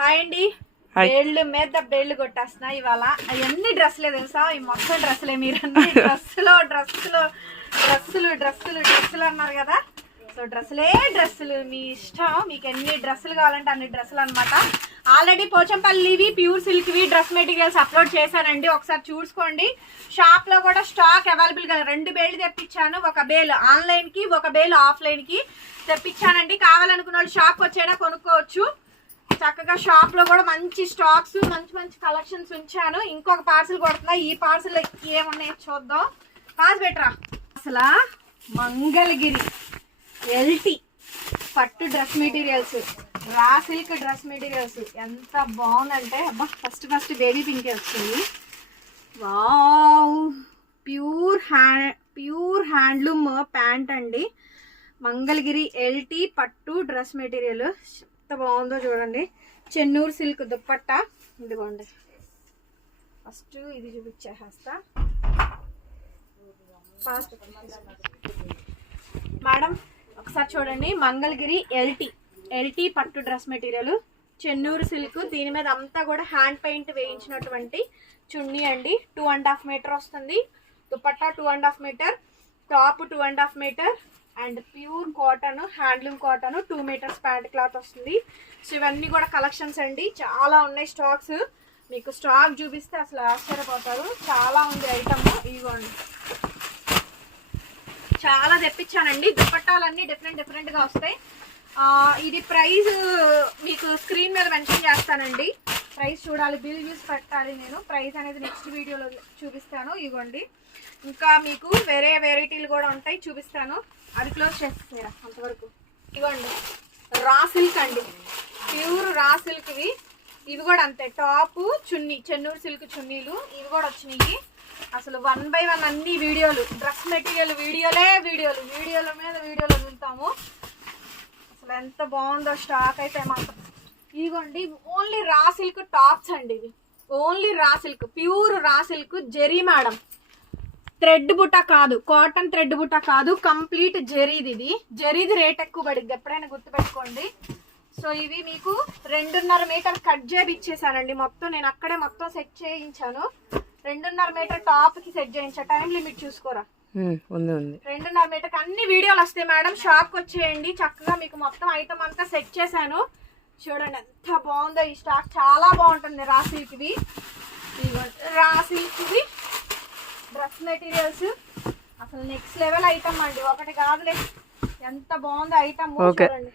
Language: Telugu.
హాయ్ అండి. బేళ్ళు మీద బేళ్ళు కొట్టేస్తున్నా ఇవాళ. అవన్నీ డ్రెస్సులే తెలుసా, ఈ మొత్తం డ్రెస్సులే. మీరు అన్ని డ్రెస్సులు అన్నారు కదా. సో డ్రెస్సులు మీ ఇష్టం, మీకు ఎన్ని డ్రెస్సులు కావాలంటే అన్ని డ్రెస్సులు అనమాట. ఆల్రెడీ పోచంపల్లివి ప్యూర్ సిల్క్వి డ్రెస్ మెటీరియల్స్ అప్లోడ్ చేశానండి, ఒకసారి చూసుకోండి. షాప్ లో కూడా స్టాక్ అవైలబుల్ గా 2 బేళ్ళు తెప్పించాను. ఒక బేల్ ఆన్లైన్ కి, ఒక బేల్ ఆఫ్లైన్ కి తెప్పించానండి. కావాలనుకున్న వాళ్ళు షాప్ వచ్చైనా కొనుక్కోవచ్చు. చక్కగా షాప్ లో కూడా మంచి స్టాక్స్, మంచి కలెక్షన్స్ ఉంచాను. ఇంకొక పార్సిల్ కొడుతున్నా. ఈ పార్సిల్ ఏమున్నాయో చూద్దాం. పాస్ బెటరా. అసలు మంగళగిరి ఎల్టీ పట్టు dress materials, raw silk dress materials ఎంత బాగుందంటే, అబ్బా ఫస్ట్ బేబీ పింక్ వచ్చింది. వావ్, ప్యూర్ హ్యాండ్లూమ్ ప్యాంట్ అండి. మంగళగిరి ఎల్టీ పట్టు డ్రెస్ మెటీరియల్ ఎంత బాగుందో చూడండి. చెన్నూరు సిల్క్ దుప్పట్టా ఇదిగోండి. ఫస్ట్ ఇది చూపించేస్తా. ఫస్ట్ మేడం ఒకసారి చూడండి. మంగళగిరి ఎల్టీ పట్టు డ్రెస్ మెటీరియల్, చెన్నూరు సిల్క్. దీని మీద అంతా కూడా హ్యాండ్ పెయింట్ వేయించినటువంటి చున్నీ అండి. 2.5 మీటర్ వస్తుంది. Dupatta 2.5 meter, top 2.5 meter and pure cotton, handloom cotton. 2 meters pant cloth వస్తుంది. సో ఇవన్నీ కూడా కలెక్షన్స్ అండి, చాలా ఉన్నాయి స్టాక్స్. మీకు స్టాక్ చూపిస్తే అసలు ఆశ్చర్యపోతారు, చాలా ఉంది ఐటమ్. ఇదిగోండి, చాలా తెప్పించానండి. దుపట్టాలన్నీ డిఫరెంట్గా వస్తాయి. ఇది ప్రైస్ మీకు స్క్రీన్ మీద మెన్షన్ చేస్తానండి. ప్రైస్ చూడాలి, బిల్ చూసి పెట్టాలి. నేను ప్రైస్ అనేది నెక్స్ట్ వీడియోలో చూపిస్తాను. ఇవ్వండి, ఇంకా మీకు వేరే వెరైటీలు కూడా ఉంటాయి, చూపిస్తాను. అది క్లోజ్ చేస్తారా అంతవరకు. ఇవ్వండి, రా సిల్క్ అండి, ప్యూర్ రా సిల్క్వి. ఇవి కూడా అంతే, టాప్ చున్నీ, చెన్నూరు సిల్క్ చున్నీలు. ఇవి కూడా వచ్చినాయి. అసలు 1 by 1 అన్ని వీడియోలు, డ్రెస్ మెటీరియల్ వీడియోల మీద వీడియోలు వదులుతాము. అసలు ఎంత బాగుందో స్టాక్ అయితే మాత్రం. ఇదిగోండి, ఓన్లీ రా సిల్క్ టాప్స్ అండి. ఇవి only raw silk, pure raw silk. Zari madam, thread బుట్ట కాదు, కాటన్ థ్రెడ్ బుట్ట కాదు, కంప్లీట్ జెరీది. ఇది జెరీది రేట్ ఎక్కువ పడిద్ది, ఎప్పుడైనా గుర్తుపెట్టుకోండి. సో ఇవి మీకు 2.5 మీటర్ కట్ చేసి ఇచ్చేసానండి. మొత్తం నేను అక్కడే మొత్తం సెట్ చేయించాను. 2.5 మీటర్ టాప్ కి సెట్ చేయించా. టైం లిమిట్ చూసుకోరా. 2.5 మీటర్ అన్ని వీడియోలు వస్తాయి మేడం. షాప్ కి వచ్చేయండి, చక్కగా మీకు మొత్తం ఐటమ్ అంతా సెట్ చేశాను. చూడండి ఎంత బాగుందో ఈ స్టాక్, చాలా బాగుంటుంది. రా సిల్క్వి, రా సిల్క్వి డ్రెస్ మెటీరియల్స్ అసలు నెక్స్ట్ లెవెల్ ఐటమ్ అండి. ఒకటి కాదులే, ఎంత బాగుందో ఐటమ్. చూడండి.